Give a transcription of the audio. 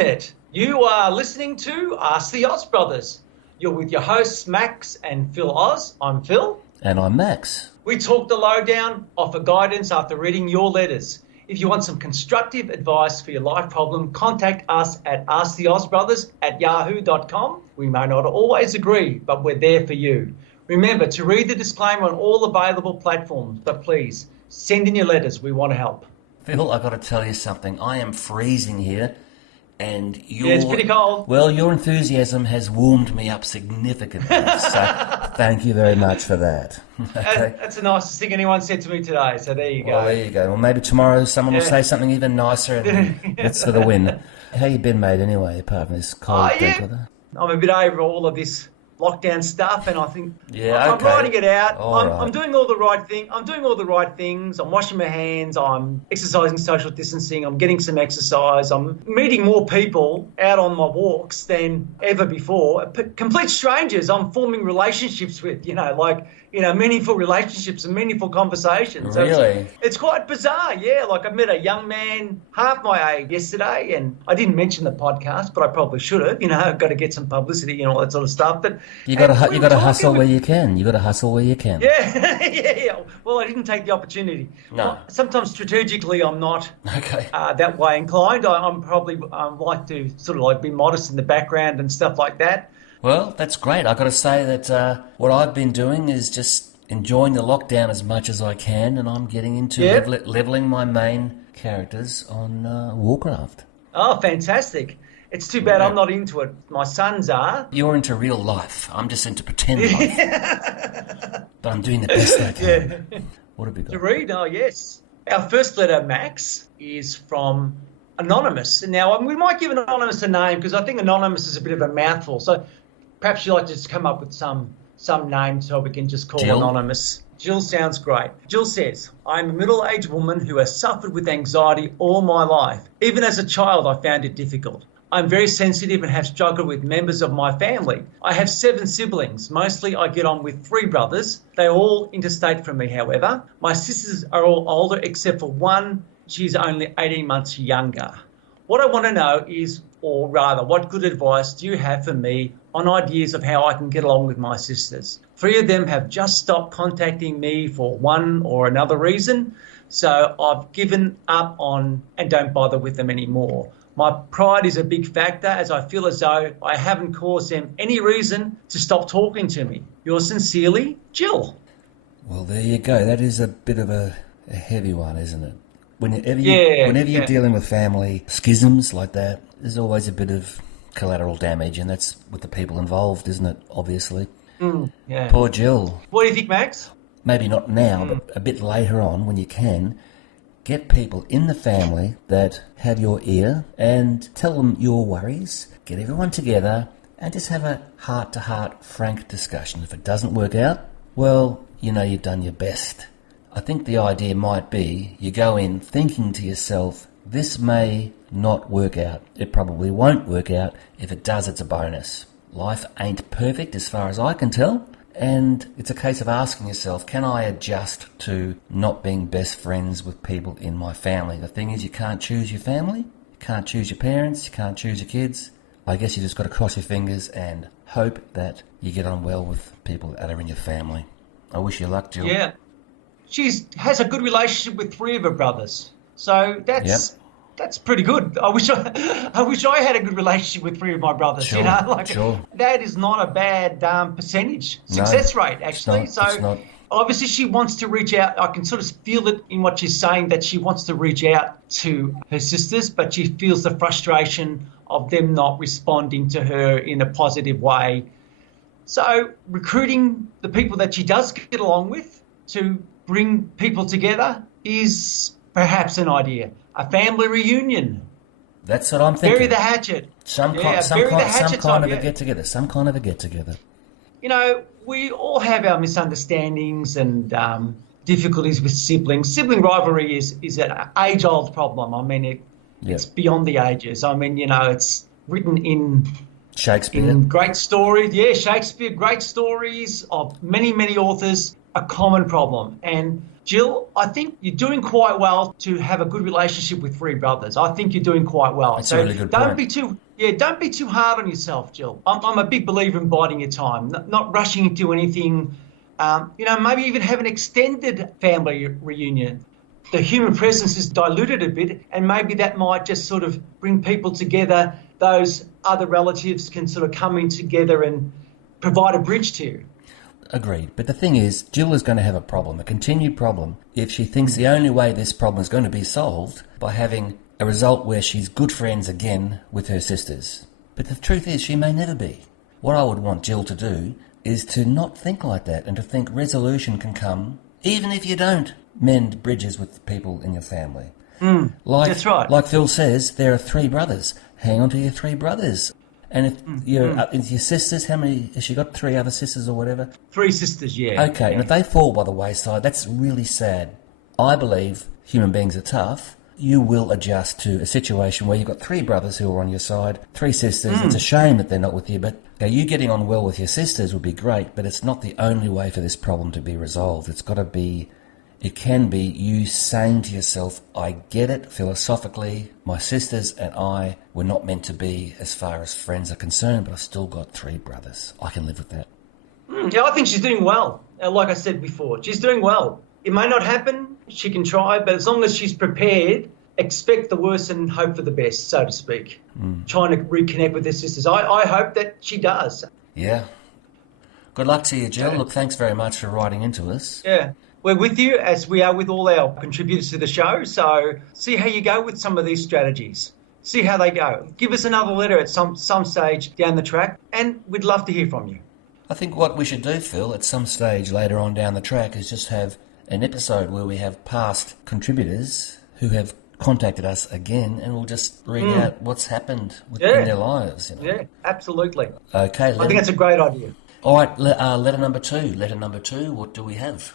Internet. You are listening to Ask the Oz Brothers. You're with your hosts, Max and Phil Oz. I'm Phil. And I'm Max. We talk the lowdown, offer guidance after reading your letters. If you want some constructive advice for your life problem, contact us at asktheozbrothers@yahoo.com. We may not always agree, but we're there for you. Remember to read the disclaimer on all available platforms, but please, send in your letters. We want to help. Phil, I've got to tell you something. I am freezing here, and it's pretty cold. Well, your enthusiasm has warmed me up significantly, so thank you very much for that. Okay. That's the nicest thing anyone said to me today, so there you go. Well, there you go. Well, maybe tomorrow someone will say something even nicer, and that's for the win. How you been, mate, anyway, apart from this cold weather? I'm a bit over all of this lockdown stuff, and I think I'm writing it out. Right. I'm doing all the right thing. I'm doing all the right things. I'm washing my hands. I'm exercising, social distancing. I'm getting some exercise. I'm meeting more people out on my walks than ever before. Complete strangers. I'm forming relationships with. Meaningful relationships and meaningful conversations. So really? It's quite bizarre. Yeah, like I met a young man half my age yesterday, and I didn't mention the podcast, but I probably should have. I've got to get some publicity and all that sort of stuff. But you got to hustle where you can. You got to hustle where you can. Yeah, yeah. Well, I didn't take the opportunity. No. Sometimes strategically, I'm not that way inclined. I'm probably like to sort of like be modest in the background and stuff like that. Well, that's great. I've got to say that what I've been doing is just enjoying the lockdown as much as I can, and I'm getting into leveling my main characters on Warcraft. Oh, fantastic. It's too bad I'm not into it. My sons are. You're into real life. I'm just into pretend life. But I'm doing the best I can. Yeah. What have you got? To read? Oh, yes. Our first letter, Max, is from Anonymous. Now, we might give Anonymous a name because I think Anonymous is a bit of a mouthful. So perhaps you'd like to just come up with some name so we can just call Jill. Anonymous. Jill sounds great. Jill says, I'm a middle-aged woman who has suffered with anxiety all my life. Even as a child, I found it difficult. I'm very sensitive and have struggled with members of my family. I have 7 siblings. Mostly I get on with 3 brothers. They're all interstate from me, however. My sisters are all older except for one. She's only 18 months younger. What I want to know is, or rather, what good advice do you have for me on ideas of how I can get along with my sisters? 3 of them have just stopped contacting me for one or another reason, so I've given up on and don't bother with them anymore. My pride is a big factor as I feel as though I haven't caused them any reason to stop talking to me. Yours sincerely, Jill. Well, there you go. That is a bit of a heavy one, isn't it? Whenever you're dealing with family schisms like that, there's always a bit of collateral damage, and that's with the people involved, isn't it, obviously? Yeah. Poor Jill. What do you think, Max? Maybe not now, but a bit later on when you can. Get people in the family that have your ear and tell them your worries. Get everyone together and just have a heart-to-heart, frank discussion. If it doesn't work out, well, you've done your best. I think the idea might be you go in thinking to yourself, this may not work out. It probably won't work out. If it does, it's a bonus. Life ain't perfect as far as I can tell. And it's a case of asking yourself, can I adjust to not being best friends with people in my family? The thing is, you can't choose your family. You can't choose your parents. You can't choose your kids. I guess you just got to cross your fingers and hope that you get on well with people that are in your family. I wish you luck, Jill. Yeah. She has a good relationship with 3 of her brothers. So that's pretty good. I wish I had a good relationship with 3 of my brothers. Sure, sure. That is not a bad percentage success rate, actually. It's not. Obviously she wants to reach out. I can sort of feel it in what she's saying that she wants to reach out to her sisters, but she feels the frustration of them not responding to her in a positive way. So recruiting the people that she does get along with to bring people together is perhaps an idea. A family reunion. That's what I'm thinking. Bury the hatchet. Some kind of a get-together. Some kind of a get-together. We all have our misunderstandings and difficulties with siblings. Sibling rivalry is an age-old problem. I mean, it's beyond the ages. I mean, it's written in Shakespeare. Great stories. Yeah, Shakespeare, great stories of many, many authors, a common problem. And Jill, I think you're doing quite well to have a good relationship with three brothers. I think you're doing quite well. That's a really good point. Don't be too hard on yourself, Jill. I'm a big believer in biding your time, not rushing into anything. Maybe even have an extended family reunion. The human presence is diluted a bit, and maybe that might just sort of bring people together. Those other relatives can sort of come in together and provide a bridge to you. Agreed. But the thing is, Jill is going to have a problem, a continued problem, if she thinks the only way this problem is going to be solved by having a result where she's good friends again with her sisters. But the truth is, she may never be. What I would want Jill to do is to not think like that and to think resolution can come even if you don't mend bridges with people in your family. That's right. Like Phil says, there are three brothers. Hang on to your three brothers. And if your sisters, how many, has she got three other sisters or whatever? Three sisters, yeah. Okay, yeah. And if they fall by the wayside, that's really sad. I believe human beings are tough. You will adjust to a situation where you've got three brothers who are on your side, three sisters. It's a shame that they're not with you, but you getting on well with your sisters would be great, but it's not the only way for this problem to be resolved. It can be you saying to yourself, I get it philosophically, my sisters and I were not meant to be as far as friends are concerned, but I've still got three brothers. I can live with that. Yeah, I think she's doing well. Like I said before, she's doing well. It may not happen, she can try, but as long as she's prepared, expect the worst and hope for the best, so to speak. Trying to reconnect with her sisters. I hope that she does. Yeah. Good luck to you, Jill. Look, thanks very much for writing into us. Yeah. We're with you as we are with all our contributors to the show. So see how you go with some of these strategies. See how they go. Give us another letter at some stage down the track, and we'd love to hear from you. I think what we should do, Phil, at some stage later on down the track is just have an episode where we have past contributors who have contacted us again, and we'll just read out what's happened in their lives. Yeah, absolutely. Okay. I think that's a great idea. All right, letter number two. Letter number two, what do we have?